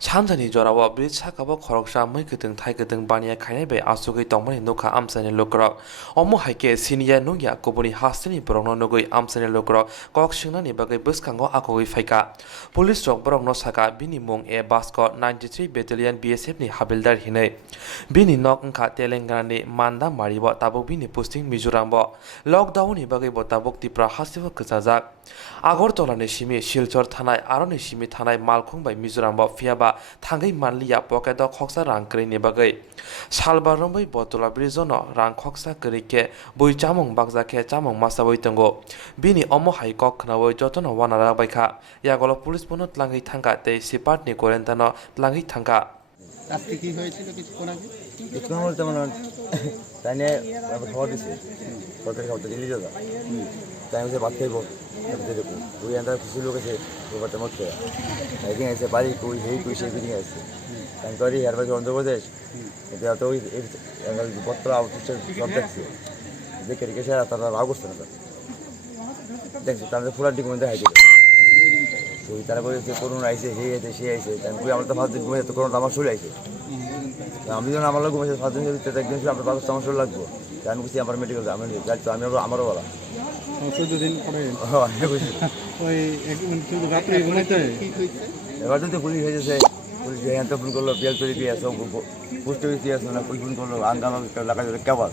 সানজানি জরাওয়া bridge সাকাওয়া খরকসা मैगोदों थाइगोदों बानिया खायनाय बे आसुगै तंमानि नुखा आमसानि लोकरक अमु हाइके सिनिया नुया कुबुनि हासनि बरंनो नुगै आमसानि लोकरक कक सिंनानि बागै बसखांगो आकगै फाइका police रक बरंनो साका बिनि मुं ए बास्क 93 बेटालियन BSF नि हाबिलदार हिनै बिनि नक अंखा तेलेंगानानि मान्दा मारिबो ताबो बिनि पोस्टिं मिजोरामबो लकडाउननि बागै बताबक तिप्रा हासिबो कजाजाक आगरतलानि सिमि शिलचर थानाय आरोनि सिमि थानाय मालखुं बाय मिजोरामबो फियाबा थांगै मानलिया पकेट खक्सा रां क्रेनि बागै सालबारंबै बतला ब्रिजनो रां खक्सा करिके बुइ चामुं बागजाके चामुं मासाबै तंगो बिनि अमो हाइ कक खनावै जतन वानारा बायखा यागल पुलिस बनो tlangै थांगा ते सिपाटनि कोरेन्टानो tlangै थांगा আজকে কি হয়েছিল কিছুক্ষণ আগে? কিছুক্ষণ বলতে মানে তাই নিয়ে খবর দিচ্ছে সরকারি খবরটা দিল্লি যাওয়া তাই আমি বাদ খাইব দেখবো ওই আন্দাজ খুশি লোক আছে ব্যাপারটা মত করে এখানে এসে বাড়ি কই হেই কই সেই বিদিন আসছে আমি করি আর বাকি অন্ধ্রপ্রদেশ এটা তো ওই পত্র আউটসে সব দেখছি দেখে রেখে স্যার তারা রাগ করছে না দেখছি তাদের ফুলার ডিকুমেন্ট দেখাই দিল ওই তারা বলে যে করোনা আইসে হে আছে সে আইসে কই আমরা তো ফার্স্ট দিন ঘুমাই তো করোনা আমার শরীর আইসে আমি যখন আমার ঘুমাইছে ফার্স্ট দিন ভিতরে একদিন ছিল আপনার 5 আমার শরীর লাগবো আমি বুঝছি আমার মেডিকেল আমি যাচ্ছি আমি আমারও বলা 14 দিন পরে হ্যাঁ বুঝছি ওই এক মিনিট শুধু রাত্রে ঘুমাইতে কি হইছে এবার তো পুলিশ হয়েছে পুলিশ হ্যাঁ তো ফোন করলো বিয়াল তৈরি দিয়ে সব পোস্ট অফিস দিয়ে আসলো না ফোন করলো আঙ্গানো লাগা যাবে কেবল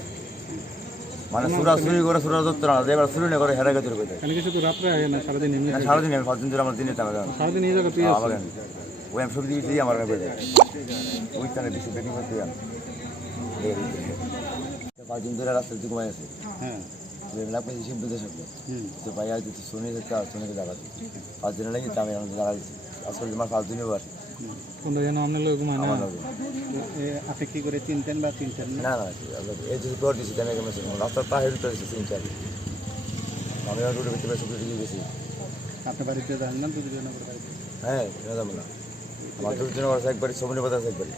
মানে সুরা চুরি করে সুরা ধরতে না এবার চুরি না করে হেরা গেছে এখানে কিছু রাত্রে হয় না সারাদিন এমনি সারাদিন আমি 5 দিন ধরে আমার দিনে টাকা সারাদিন এই জায়গা তুই আমার ওই আমি সব দিয়ে আমার বেড়ে ওই তাহলে বেশি বেশি করতে যান 5 দিন ধরে রাস্তায় ঘুমাই আছে হ্যাঁ আপনি হিসেব দিতে থাকবে তো ভাই আজ শুনে যেতে শুনে জায়গা 5 দিন লাগে আমি জায়গা দিচ্ছি আসলে আমার 5 দিনই বার কোন জায়গা নাম নিলে ঘুমায় না আপনি কি করে চিনতেন বা চিনতেন না না এই যে পর দিছি জানা গেছে রাস্তা পাহাড় তো আছে 3-4 আমি আর রোডে ভিতরে সব দিয়ে গেছি আপনার বাড়িতে যান না দুজনের বাড়িতে হ্যাঁ যাবো না আমার দুজনের বাড়ি একবারই সবনে কথা একবারই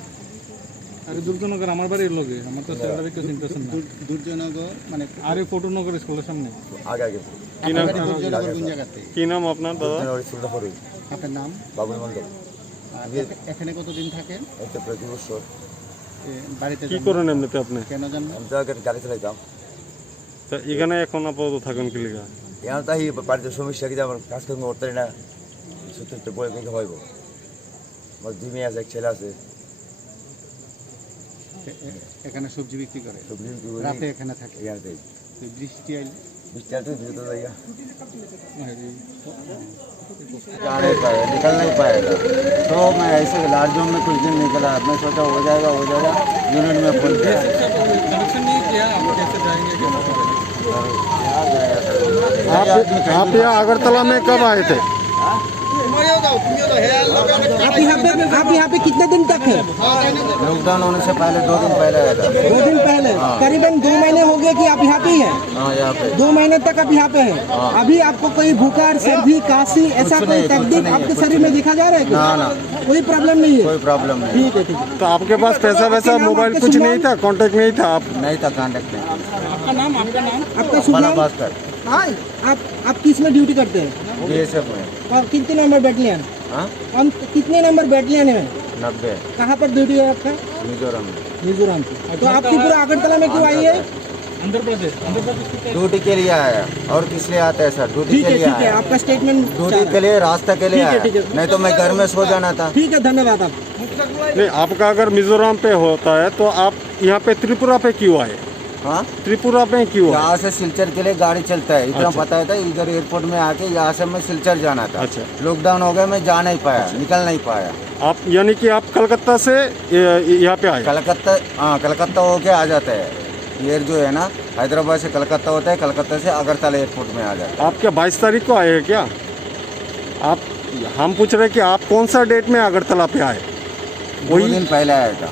আরে দুর্জনগর আমার বাড়ির লগে আমার তো সেটারে কেউ চিনতেছেন না দুর্জনগর মানে আরে ফটোনগর স্কুলের সামনে আগে আগে কি নাম দুর্জনগর কোন জায়গাতে কি নাম আপনার দাদা আপনার নাম বাবুল মন্ডল এখানে কতদিন থাকেন এই তো প্রায় 2 বছর বাড়িতে কি করেন এমনিতে আপনি কেন জানেন আমি তো আগে গাড়ি চালাইতাম তা এখানে এখন আপাতত থাকেন কি লাগা এখন তাই বাড়িতে সমস্যা কি আমার কাজ করতে করতে না সত্যি বলে কি হইব আমার 2 মেয়ে আছে এক ছেলে আছে এখানে সবজি বিক্রি করে রাতে এখানে থাকে ইয়াতেই বৃষ্টি আইলে বৃষ্টি আইলে তো যাইয়া निकल नहीं पाएगा तो मैं ऐसे लार्जों में कुछ दिन निकला मैं सोचा हो जाएगा यूनिट में फुल गया आप यहाँ अगरतला में कब आए थे आप यहाँ पे कितने दिन तक है? लॉकडाउन होने से पहले 2 दिन पहले आया था। 2 दिन पहले, करीबन 2 महीने हो गए कि आप यहाँ पे ही हैं? हाँ, यहाँ पे 2 महीने तक आप यहाँ पे हैं। अभी आपको कोई बुखार, सर्दी, काशी ऐसा कोई तकलीफ आपके शरीर में दिखा जा रहा है? ना, कोई प्रॉब्लम नहीं है? कोई प्रॉब्लम नहीं। ठीक है, ठीक है। तो आपके पास पैसा वैसा मोबाइल कुछ नहीं था, कांटेक्ट नहीं था? आप नहीं था कांटेक्ट में। आपका नाम? आपका शुभ नाम? भास्कर। आप किस में ड्यूटी करते हैं? BSF में। और कितने नंबर बैटलियन? हाँ, कितने नंबर बैटलियन है? 90। कहाँ पर ड्यूटी है आपका? मिजोरम में। मिजोरम से। तो आप त्रिपुरा अगरतला में क्यों आई है? आंध्र प्रदेश ड्यूटी के लिए आया और किस लिए आता है सर? ड्यूटी के लिए ठीक है, आया। आपका स्टेटमेंट ड्यूटी के लिए, रास्ता के लिए ठीक है, आया। ठीक है। नहीं तो मैं घर में सो जाना था। ठीक है, धन्यवाद। आप नहीं, आपका अगर मिजोरम पे होता है तो आप यहाँ पे त्रिपुरा पे क्यों आए? हाँ, त्रिपुरा पे क्यों आए? यहाँ से सिलचर के लिए गाड़ी चलता है, इतना अच्छा। पता है था। इधर एयरपोर्ट में आके यहाँ से मैं सिलचर जाना था। अच्छा। लॉकडाउन हो गया, मैं जा नहीं पाया, निकल नहीं पाया। आप यानी कि आप कलकत्ता से यहाँ पे आए? कलकत्ता, हाँ, कलकत्ता होके आ जाता है। एयर जो है ना, हैदराबाद से कलकत्ता होता है, कलकत्ता से अगरतला एयरपोर्ट में आ जाता है। आप क्या 22 तारीख को आए हैं क्या? आप, हम पूछ रहे हैं कि आप कौन सा डेट में अगरतला पे आए? 2 दिन पहले आया था,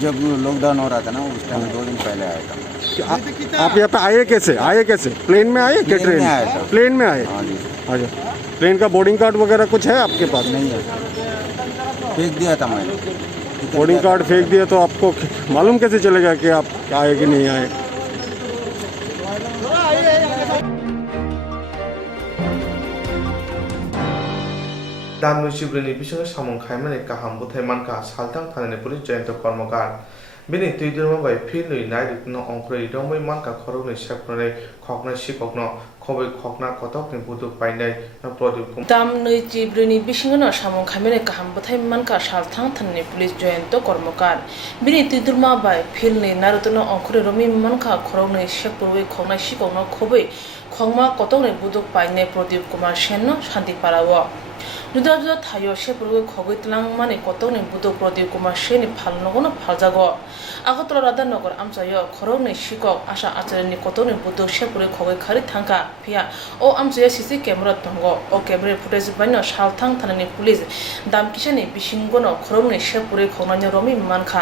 जब लॉकडाउन हो रहा था ना, उस टाइम 2 दिन पहले आया था। आप यहाँ पे आए कैसे? प्लेन में आए क्या? ट्रेन में आया था। प्लेन में आए? हाँ जी। अच्छा, प्लेन का बोर्डिंग कार्ड वगैरह कुछ है आपके पास? नहीं है, फेंक दिया था मैंने। बोर्डिंग कार्ड फेंक दिया तो आपको मालूम कैसे चलेगा कि आप आए कि नहीं आए? दानमु शिब्रनि बिसंग सामं खायमाने kaham buthai manka saltang thanani pulis jayanta kormokar bini tuidurma bai philui nairikno ongkroi dongbai manka khorokni sekpranai khokna sikokno khobai khokna kotokni budu painai prodip दामनै चिब्रनि बिसिङनो सामं खायमाने kaham buthai manka saltang thanani pulis jayanta kormokar bini tuidurma bai philni nairikno ongkroi romi manka khorokni sekpuroi khokna sikokno khobai khokma kotokni budu painai prodip kumar senno shanti parawo 누다주다 타요 셰프르고 거기틀랑 만에 고통네 부도 프로디 고마 셰니 팔노고나 팔자고 아고토라 라다노거 암자요 거로네 시고 아샤 아처니 고통네 부도 셰프르 거기 카리 탕카 피야 오 암자야 시시 캐메라 동고 오 캐메라 footage 바이노 살탕 타나니 police দামকিশানি বিশিঙ্গনো 거로네 셰프르 거나냐 로미 만카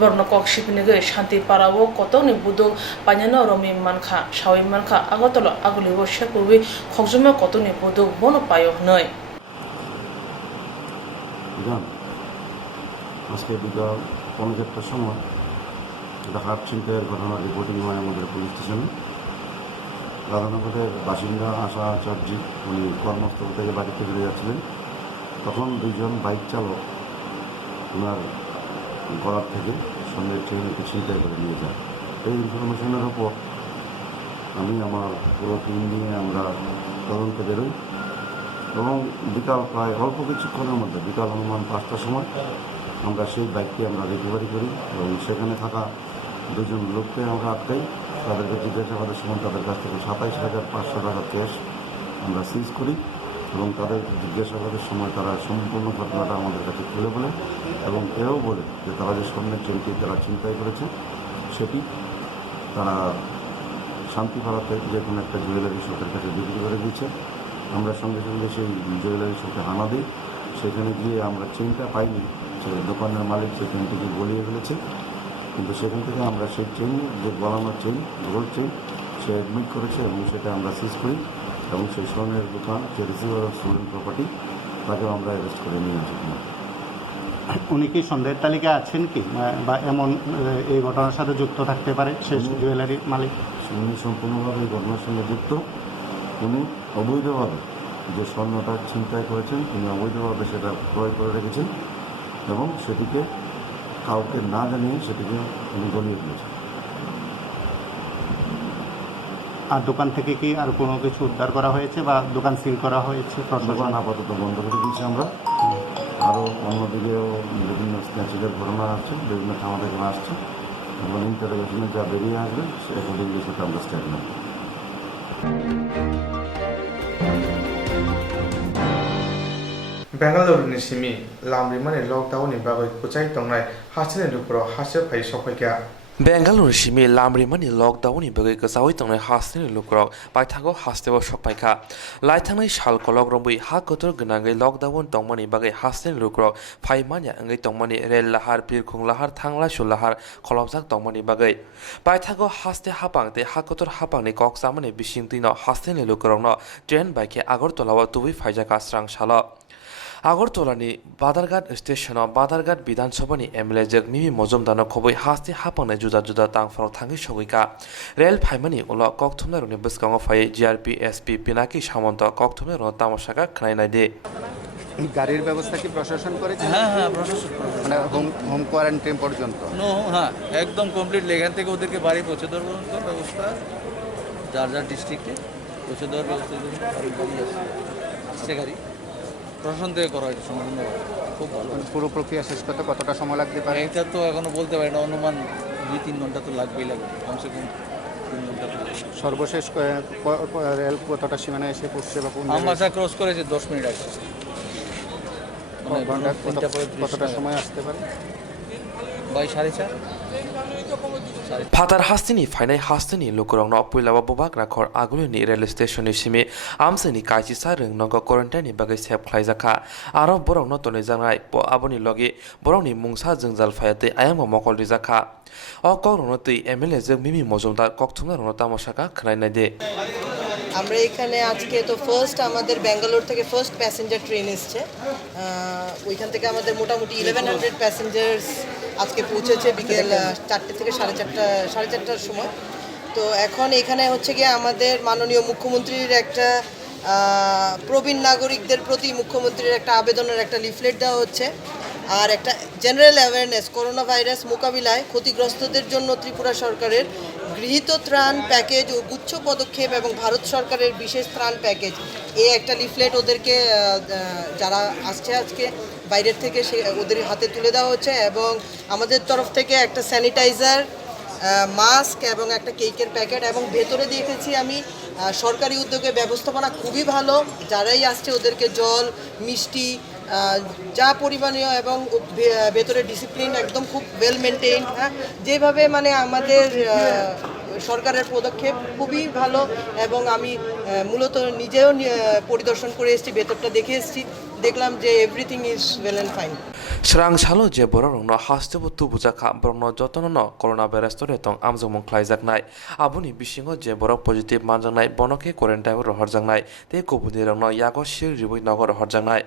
버너 cock 시피네게 শান্তি পারাও 고통네 부도 পা냐নো 로미 만카 শাওই 만카 아고토라 아글리고 셰프르 খকজমা 고통네 부도 বনো পায়ো নয় আজকে বিকাল ৫:৪টার সময় একটা হাট ছিনতাইয়ের ঘটনা রিপোর্টিং হয় আমাদের পুলিশ স্টেশনে। রাধানগরের বাসিন্দা আশা আচার্য, উনি কর্মস্থল থেকে বাড়িতে ফিরে যাচ্ছিলেন, তখন 2জন বাইক চালক ওনার গলার থেকে সঙ্গে ট্রেনকে ছিনতাই করে নিয়ে যায়। এই ইনফরমেশনের ওপর আমি আমার পুরো টিম নিয়ে আমরা তদন্তে বেরোই এবং বিকাল প্রায় অল্প কিছুক্ষণের মধ্যে বিকাল অনুমান 5টার সময় আমরা সেই বাইকটি আমরা রিকভারি করি এবং সেখানে থাকা 2জন লোককে আমরা আটকাই। তাদেরকে জিজ্ঞাসাবাদের সময় তাদের কাছ থেকে 27,500 টাকা ক্যাশ আমরা সিজ করি এবং তাদের জিজ্ঞাসাবাদের সময় তারা সম্পূর্ণ ঘটনাটা আমাদের কাছে খুলে বলে এবং এও বলে যে তারা যে স্বর্ণের চেনটি তারা ছিনতাই করেছে সেটি তারা শান্তিপাড়াতে যে কোনো একটা জুয়েলারি শপের কাছে বিক্রি করে দিয়েছে। আমরা সঙ্গে সঙ্গে সেই জুয়েলারি শপে হানা দিই। সেখানে গিয়ে আমরা চেনটা পাইনি, সেই দোকানের মালিক সেই চেনটিকে গলিয়ে ফেলেছে, কিন্তু সেখান থেকে আমরা সেই চেন, যে গলানোর চেন, গোল্ড চেন, সে অ্যাডমিট করেছে এবং সেটা আমরা সিজ করি এবং সেই স্বর্ণের দোকান, যে রিসিভার অফ স্টোলেন প্রপার্টি, তাকেও আমরা অ্যারেস্ট করে নিয়ে আসি। উনি কি সন্দেহের তালিকায় আছেন কি, বা এমন এই ঘটনার সাথে যুক্ত থাকতে পারে সে জুয়েলারির মালিক? উনি সম্পূর্ণভাবে এই ঘটনার সঙ্গে যুক্ত। উনি অবৈধভাবে যে স্বর্ণটা ছিনতাই করেছেন, তিনি অবৈধভাবে সেটা ক্রয় করে রেখেছেন এবং সেটিকে কাউকে না জানিয়ে সেটিকে উনি গলিয়ে ফেলেছেন। আর দোকান থেকে কি আর কোনো কিছু উদ্ধার করা হয়েছে বা দোকান সিল করা হয়েছে? দোকান আপাতত বন্ধ করে দিয়েছি আমরা। আরও অন্যদিকেও বিভিন্ন স্ন্যাচিংয়ের ঘটনা আছে, বিভিন্ন থানা থেকে আসছে এবং ইন্টারোগেশনে যা বেরিয়ে আসবে সে অ্যাকর্ডিংলি সেটা আমরা স্টেপ নেব। बेंगालुरुनि सिमी लामरिमानि लकडाउननि बागै कुचाइ तंनाय हासिनि दुपुराव हासिर फाय सफायग्या बेंगालुरु सिमी लामरिमानि लकडाउननि बागै गोजावै थांनाय हास्टेलनि लुकराव बायथागौ हास्टेलाव सफायखा लाइथांनाय साल कलक रंबै हा गोथोर गोनाङै लकडाउन दंमानि बागै हास्टेलनि लुकराव फाइमानिया अंगै दंमानि रेल लाहार बिरखं लाहार थांलाय सुलाहार खलबजाक दंमानि बागै बायथागौ हास्टे हापांते हा गोथोर हापांनि कक्सामानि बिसिंतिनाव हास्टेलनि लुकरावनो ट्रेन बाइके आगरतलाव तुबै फाइजाका स्रांसाल आगरतलानि बादारघाट स्टेशनाव बादारघाट विधानसभानि एमएलए जग मिमि मजुमदारनो खबै हास्टे हापांनाय जुदा जुदा तांफोराव थाङै सगैका रेल फाइमानि उल कक्थुमनाय रनि बसकाङाव फायै जिआरपि एसपि पिनाकी सामन्त कक्थुमनाय रन तामाशाका खोनायनाय दे গাড়ির ব্যবস্থা কি প্রশাসন করেছে? হ্যাঁ প্রশাসন মানে হোম কোয়ারেন্টাইন পর্যন্ত? হ্যাঁ একদম কমপ্লিটলি এখান থেকে ওদেরকে বাড়ি পৌঁছে দেওয়ার পর্যন্ত ব্যবস্থা যার যার ডিস্ট্রিক্টে পৌঁছে দেওয়ার ব্যবস্থা আসছে গাড়ি প্রশাসন থেকে করা হয়েছে সম্পূর্ণভাবে খুব ভালো। পুরো প্রক্রিয়া শেষ করতে কতটা সময় লাগতে পারে? এটা তো এখনো বলতে পারি না, অনুমান 2-3 ঘন্টা তো লাগবেই কমসে কম 3 ঘন্টা। সর্বশেষ রেল কতটা সীমানায় এসে পড়ছে বা আমবাসা ক্রস করেছে 10 মিনিট আগে। কতটা সময় আসতে পারে? 4:30। फातार हास्टेनि फाइनाय हास्टेनि लुकरंनो पुइलावा बबाक राखर आगुलनि रेल स्टेशननि सिमे आमसेनि काइसिसा रों नंग क्वारेन्टाइननि बागै सेफ खालायजाखा आरो बरंनो तनै जानाय आबनि लगे बरंनि मुंसा जोंजाल फायाते आयाम मकल रिजाखा अ कौरनो तै एमएलए जग मिमि मजुमदार कक्थुमना रनो तामाशाका खोनायनाय दे আমরা এখানে আজকে তো ফার্স্ট আমাদের ব্যাঙ্গালোর থেকে ফার্স্ট প্যাসেঞ্জার ট্রেন এসছে ওইখান থেকে আমাদের মোটামুটি 1100 প্যাসেঞ্জার্স আজকে পৌঁছেছে বিকেল 4টে থেকে 4:30টার সময়। তো এখন এখানে হচ্ছে গিয়ে আমাদের মাননীয় মুখ্যমন্ত্রীর একটা প্রবীণ নাগরিকদের প্রতি মুখ্যমন্ত্রীর একটা আবেদনের একটা লিফলেট দেওয়া হচ্ছে আর একটা জেনারেল অ্যাওয়ারনেস করোনা ভাইরাস মোকাবিলায় ক্ষতিগ্রস্তদের জন্য ত্রিপুরা সরকারের গৃহীত ত্রাণ প্যাকেজ ও গুচ্ছ পদক্ষেপ এবং ভারত সরকারের বিশেষ ত্রাণ প্যাকেজ এই একটা লিফলেট ওদেরকে যারা আসছে আজকে বাইরের থেকে ওদের হাতে তুলে দেওয়া হচ্ছে এবং আমাদের তরফ থেকে একটা স্যানিটাইজার মাস্ক এবং একটা কেকের প্যাকেট এবং ভেতরে দেখেছি আমি সরকারি উদ্যোগে ব্যবস্থাপনা খুবই ভালো যারাই আসছে ওদেরকে জল মিষ্টি যা পরিমাণীয় এবং ভেতরে ডিসিপ্লিন একদম খুব ওয়েল মেনটেইন হ্যাঁ যেভাবে মানে আমাদের সরকারের পদক্ষেপ খুবই ভালো এবং আমি মূলত নিজেও পরিদর্শন করে এসেছি ভেতরটা দেখে এসেছি দেখলাম যে everything is well and fine স্রাংসালো যে বরংनो हास्टेबो तुबुजाखा बरंनो जतननो कोरोना भाइरास तरे तं आमजोंमं ख्लायजाकनाय आबुनि बिसिङाव जे बरक पजिटिभ मानजांनाय बनके क्वारेन्टाइन रहरजांनाय ते गुबुननिरंनो यागो सिर रिबुइ नगर रहरजांनाय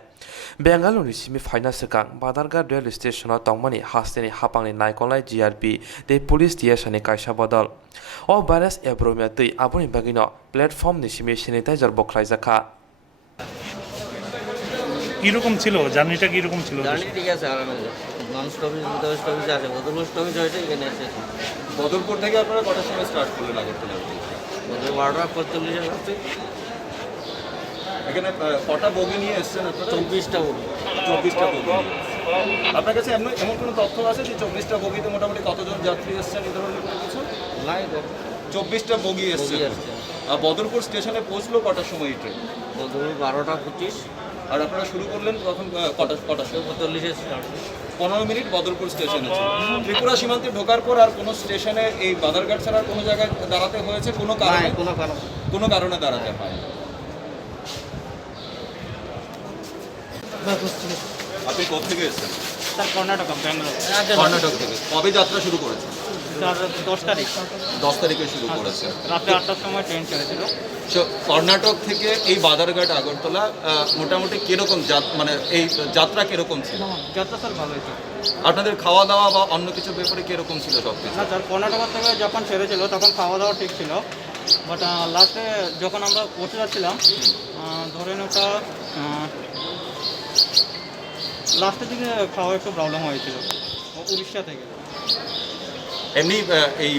बेंगालुरुनि सिमी फाइना सिगां बादारघाट रेल स्टेशनाव तंमानि हास्टेनि हापांनि नायकलनाय जिआरपि ते पुलिस दियासानि कायसा बदल अ भाइरास एब्रमिया तै आबुनि बागिनो प्लेटफर्मनि सिमी सेनिटाइजार बख्लायजाखा কিরকম ছিল জার্নিটা কিরকম ছিল? জার্নি ঠিক আছে আরামে নন স্টপেজ উইদাউট স্টপেজ আছে বদরপুর স্টপেজ হয়েছে এখানে এসেছি। বদরপুর থেকে আপনারা কটার সময় স্টার্ট করলেন আগরতলা? বদরপুর 12:45 আসছে। এখানে কটা বগি নিয়ে এসেছেন আপনারা? 24টা বগি। 24টা বগি। আপনার কাছে এমন কোনো তথ্য আছে যে 24টা বগিতে মোটামুটি কতজন যাত্রী এসেছেন এই ধরনের কোনো কিছু? না 24টা বগি এসছে। আর বদরপুর স্টেশনে পৌঁছলো কটার সময় এই ট্রেন? বদরপুর 12:25। আর আপনারা শুরু করলেন তখন কটা? 45-এ স্টার্ট। 15 মিনিট বদরপুর স্টেশনে ছিল। ত্রিপুরা সীমান্তে ঢোকার পর আর কোনো স্টেশনে এই বাদারঘাট ছাড়া কোনো জায়গায় দাঁড়াতে হয়েছে কোনো কারণে? কোনো কারণে দাঁড়াতে হয়। আপনি কোথা থেকে এসেছেন? স্যার কর্ণাটক ব্যাঙ্গালোর। কর্ণাটক থেকে। কবে যাত্রা শুরু করেছেন? 10 তারিখ। 10 তারিখে শুরু করেছেন। রাতে 8টার সময় ট্রেন ছেড়েছিল। কর্ণাটক থেকে এই বাদারঘাট আগরতলা মোটামুটি কিরকম মানে এই যাত্রা কিরকম ছিল? যাত্রা স্যার ভালোই ছিল। আপনাদের খাওয়া দাওয়া বা অন্য কিছু ব্যাপারে কিরকম ছিল সব কিছু? না স্যার কর্ণাটক থেকে যখন ছেড়েছিল তখন খাওয়া দাওয়া ঠিক ছিল বাট লাস্টে যখন আমরা পৌঁছে যাচ্ছিলাম ধরেন ওটা লাস্টের দিকে খাওয়া একটু প্রবলেম হয়েছিল উড়িষ্যা থেকে। এমনি এই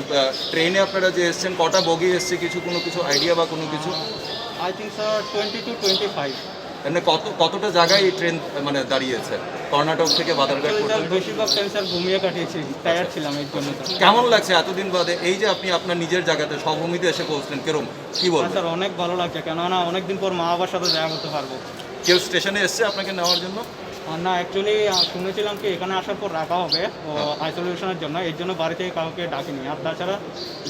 ট্রেনে আপনারা যে এসছেন কটা বগি এসছে কোনো কিছু আইডিয়া বা কোনো কিছু? I think sir 20 to 25। এমনি কতটা জায়গায় এই ট্রেন মানে দাঁড়িয়েছে কর্ণাটক থেকে বাদারঘাট পর্যন্ত? বেশিরভাগ ট্রেন স্যার ঘুমিয়ে কাটিয়েছি, টায়ার্ড ছিলাম এই জন্য। কেমন লাগছে এতদিন বাদে এই যে আপনি আপনার নিজের জায়গাতে স্বভূমিতে এসে পৌঁছলেন কিরকম কি বলবেন? স্যার অনেক ভালো লাগছে কেননা অনেকদিন পর মা বাবার সাথে দেখা করতে পারবো। কেউ স্টেশনে এসছে আপনাকে নেওয়ার জন্য? না অ্যাকচুয়ালি শুনেছিলাম কি এখানে আসার পর রাখা হবে আইসোলেশনের জন্য, এর জন্য বাড়ি থেকে কাউকে ডাকেনি। আর তাছাড়া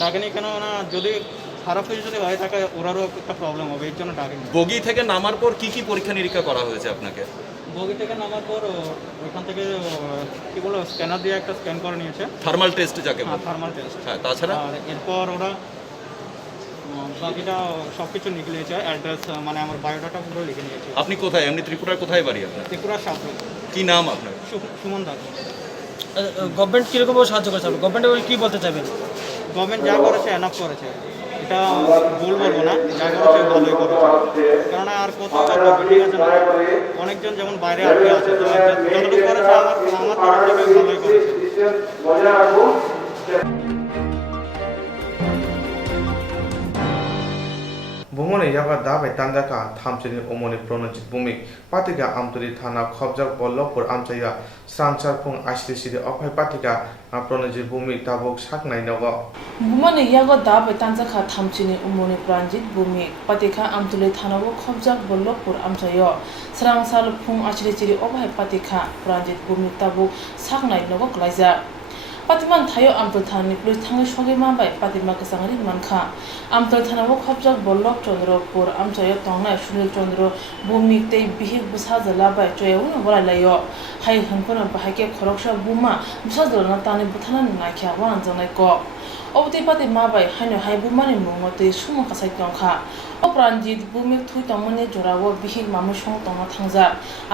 ডাকেনি কেন না, যদি খারাপ কিছু যদি হয়ে থাকে ওরারও একটা প্রবলেম হবে, এর জন্য ডাকেনি। বগি থেকে নামার পর কি কি পরীক্ষা নিরীক্ষা করা হয়েছে আপনাকে? বগি থেকে নামার পর ওইখান থেকে কি বলো স্ক্যানার দিয়ে একটা স্ক্যান করে নিয়েছে, থার্মাল টেস্ট যাকে বলে। Thermal test. হ্যাঁ, তাছাড়া আর এরপর ওরা বাকিটা সব কিছু লিখে নিয়েছে, অ্যাড্রেস মানে আমার বায়োডাটা পুরো লিখে নিয়েছে। আপনি কোথায়, এমনি ত্রিপুরার কোথায় বাড়ি আপনার? ত্রিপুরার সাথে। কি নাম আপনার? সুমন দাস। গভর্নমেন্ট কীরকম সাহায্য করেছে? গভর্নমেন্ট কী বলতে চাইবেন? গভর্নমেন্ট যা করেছে এনাফ করেছে, এটা ভুল বলবো না, যা করেছে ভালোই করেছে। কেননা আর কোথাও ঠিক আছে না, অনেকজন যেমন বাইরে আটকে আছে, তো যতটুকু করেছে আমার তরফ থেকে ভালোই করেছে। Bumoni yaga dabai tandaka thamchini omoni pronojit bumi patika amturi thana khobjak bollokpur amchaya Swrangchati ashtishiri ophai patika pronojit bumi tabok saknai nogo Bumoni yaga dabai tandaka thamchini omoni pronojit bumi patika amturi thana khobjak bollokpur amchaya Swrangchati ashtishiri ophai patika pronojit bumi tabok saknai nogo klaija Patiman thayo amtul thani plus thangai shoge mabai patima kasangari mankha amtul thanabo khobjak bollok Chandropur amchayo tongnai Sunil Chandro bumi tei bihik busajala bai choyun walayo hai hanpona bahake khoroksha buma busajala tani buthana nakhya wan janai ko obti patima bai haino hai bumani mungote suma kasai tongkha Pranjit bumi thui tongmani jorawo bihik mamashong tongma thangja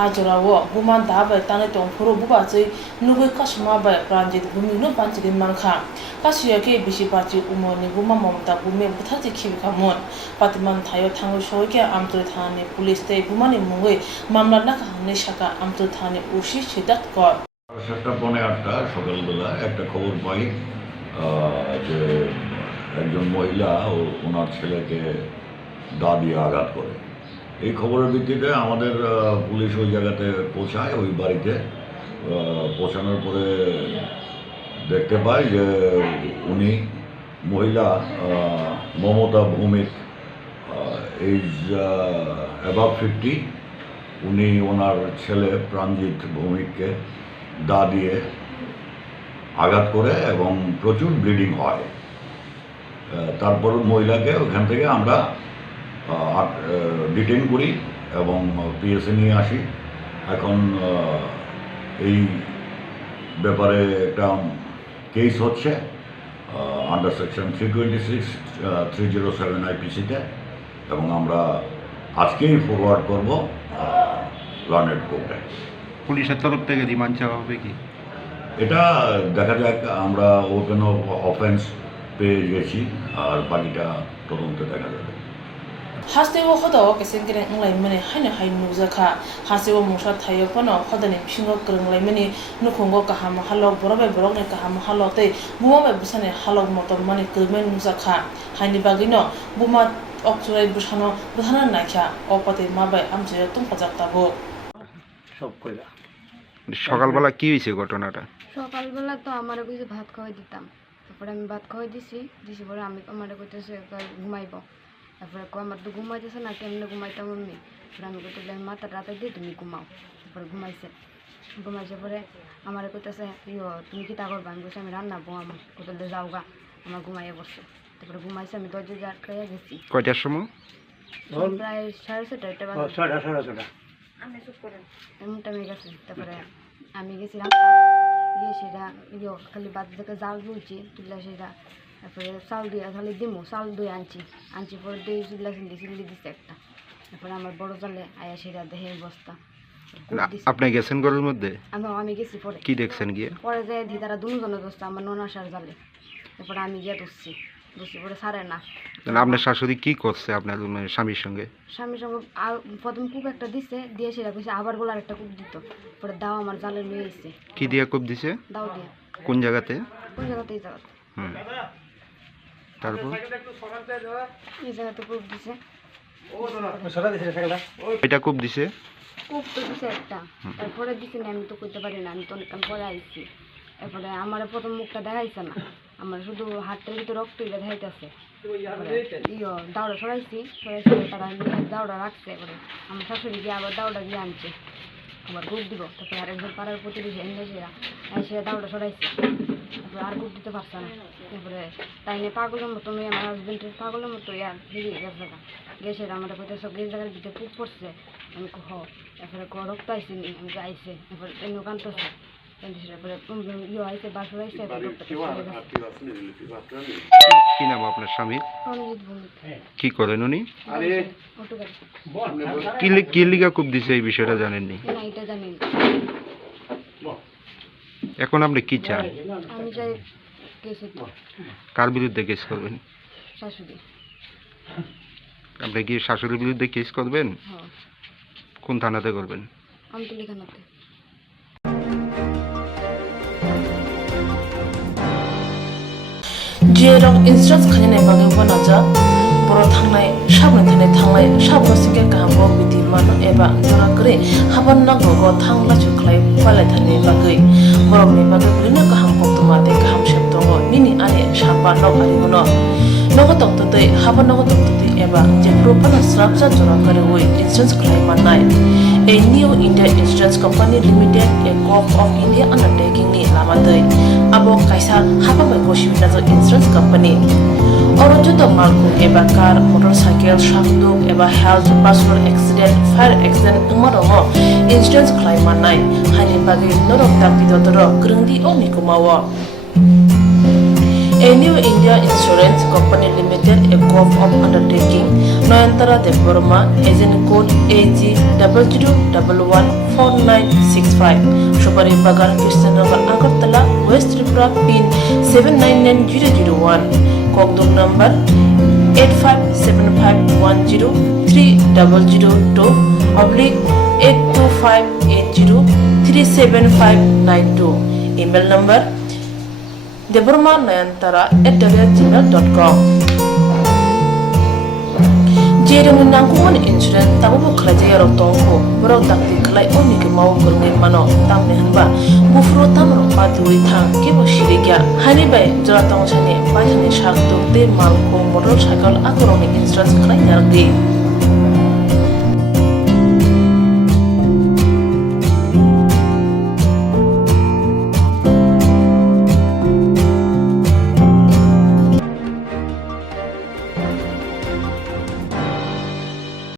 a jorawo buma dabai tani tongphoro buba chei nugui kasma bai Pranjit bumi no panchiri mankha kasiyake bishi pachi umoni buma momta bumi buthaji khibkamon patiman thayo thango shoike amtul thani police tei bumani mungoi mamla naka hane shaka amtul thani ushi sidat kor 7:45 সকালবেলা একটা খবর পাই যে একজন মহিলা ও ওনার ছেলেকে দা দিয়ে আঘাত করে। এই খবরের ভিত্তিতে আমাদের পুলিশ ওই জায়গাতে পৌঁছায়, ওই বাড়িতে পৌঁছানোর পরে দেখতে পাই যে উনি মহিলা মমতা ভৌমিক এইজ অ্যাবাভ 50, উনি ওনার ছেলে প্রাণজিৎ ভৌমিককে দা দিয়ে আঘাত করে এবং প্রচুর ব্লিডিং হয়। তারপর মহিলাকে ওখান থেকে আমরা ডিটেইন করি এবং পিএসএ নিয়ে আসি। এখন এই ব্যাপারে একটা কেস হচ্ছে আন্ডার সেকশন 326 307 আইপিসিতে, এবং আমরা আজকেই ফরওয়ার্ড করব লার্নেড কোর্টে। পুলিশের তরফ থেকে রিমান্ড চাওয়া হবে কি? এটা দেখা যাক, আমরা ওপেন অফেন্স পেয়ে গেছি, আর বাকিটা তদন্তে দেখা যাবে। Hastewo hoda kesengkere nglai mane haina hai nuzakha hasewo musha thayo pano hodani phingo krenglai mane nukhongo kaham halok borobe borokne kaham halote bumabe busane halok motor mane kermen nuzakha haini bagino buma oksurai busano budhana naikha opate mabai amje tum pajaktabo সব কইলা। সকালবেলা কি হয়েছে ঘটনাটা? সকালবেলা তো আমারে কিছু ভাত খাওয়াই দিতাম, তারপরে আমি ভাত খাওয়াই দিছি পরে আমি আমারে কইতেছে ঘুমাইব, তারপরে আমার তো ঘুমাইতেছে না, কেমনে ঘুমাইতাম আমি, তারপরে আমি কইতে মাথা রাতে দিয়ে তুমি ঘুমাও, তারপরে ঘুমাইছে পরে আমার কইতেছে তুমি কি তা করবা, আমি বলছি আমি রান্না বো, আমার কোথাও যাও গা, আমার ঘুমাইয়া বসছে, তারপরে ঘুমাইছে, আমি দরজা আটকাইয়া গেছি। কয়টার সময়? প্রায় 6:30 বাজে। আমি চুপ করেন এমন টাইমে গেছে, তারপরে আমি গেছি রান্না সেটা খালি বাদ থেকে জাল বলছি তুললা সেটা, তারপরে চাল দিয়ে তাহলে দিমো চাল দিয়ে আনছি পরে দিয়ে চিল্লি দিচ্ছে একটা, তারপরে আমার বড় জালে আয়া সেটা দেখে বস্তা। আপনি গেছেন ঘরের মধ্যে? আমি গেছি, পরে কি দেখছেন গিয়ে? পরে যাই দি তারা দুজনে দোস্ত আমার ননাসার জালে, তারপরে আমি গিয়ে ধরছি পরে সারে না। আপনার শাশুড়ি কি করছে আপনার স্বামীর সঙ্গে? প্রথম কুক একটা দিছে, দিয়ে সেটা কইছে আবার বলার একটা কুক দিত, পরে দাও আমার জালে নিয়ে এসে। কি দিয়ে কুপ দিছে? দাও দিয়ে। কোন জায়গাতে? এই জায়গাতে। তারপর এই জায়গাতে কুপ দিছে। এটা কুপ দিছে? কুপ তো দিছে একটা, তারপরে দিছে না, আমি তো কইতে পারি না, আমি তো অনেকক্ষণ পরে আইছি। এরপরে আমার প্রথম মুখটা দেখাইছে না, আমার শুধু হাতটার ভিতরে রক্ত দেখাইতেছে। দাওড়া সরাইছি তারা দাওড়া রাখছে, এবারে আমার শাশুড়ি গিয়ে আবার দাওড়া দিয়ে আনছে, আবার গুড় দিব, তারপরে আরেকজন পাড়ার প্রতিবেশী এসে দাওটা সরাইছে, তারপরে আর গুড় দিতে পারছে না। তারপরে তাইনে পাগলের মতো মেয়ে আমার হাজবেন্ডের পাগলের মতো বেরিয়ে গেছে গ্যাসের আমার কইতেছে গ্যাস জায়গার ভিতরে পুক পড়ছে। আমি হ, তারপরে রক্ত আইসি নি, আমি আইসে, তারপরে এনে কানতেছে, তারপরে ইয়ে আইসে বাসুর আইসে, কি নাম আপনার স্বামীর? অনুজিৎ ভৌমিক। কি করেন উনি? অটো গাড়ি। কি লিগা কূপ দিছে এই বিষয়টা জানেননি? না, এটা জানি না। এখন আপনি কি চান? আমি চাই কেসে কার বিরুদ্ধে কেস করবেন? শাশুড়ি। আপনি কি শাশুড়ির বিরুদ্ধে কেস করবেন? হ্যাঁ। কোন থানাতে করবেন? আমতলী থানাতে। जेराव इन्सुरेन्स खालामनाय बागै बनाजा बर' थांनाय साबोन थांनाय साबोन सिगे गाहामखौ बिदि मानो एबा जरा करे हाबन नांगौ थांला जुख्लाय पालाय थानाय बागै बर'नि बागै बिदिनो गाहाम कोक्टमा दे गाहाम शेप दङ निनि आने साबा नाव आरिमोनो नगो दक्तदै हाबन नगो दक्तदै एबा जेफ्रो पाना स्राबजा जरा करे वे इन्सुरेन्स खालाम मानाय A new India Insurance Company Limited, a co-op of India undertaking ni lamadai. Abo kaisa haba bai goshi na insurance company. Orojo to malku eba car, motorcycle, shakdu eba health, personal accident, fire accident umarongo insurance claim manai. Hani bagi norok tapi dodoro grungdi oni kumawa. A new India Insurance Company Limited, a co-op of undertaking, Noyantara de Burma, agent code AG00114965, Shubari Bagar, Krishnagar, Agartala, West Tripura, PIN 799001, Kokdok number 85751030/82580375592, email number deburmanayantara@gmail.com. Jeremy nangkuman insurance tabu kerja rotongko berau takti kelai oni ke mau kerengin mano tamne hanba bufro tamro patui thang ke bosirigya hani bai jora tong chane bajane shakto te malko motorcycle akoroni insurance kelai nyargi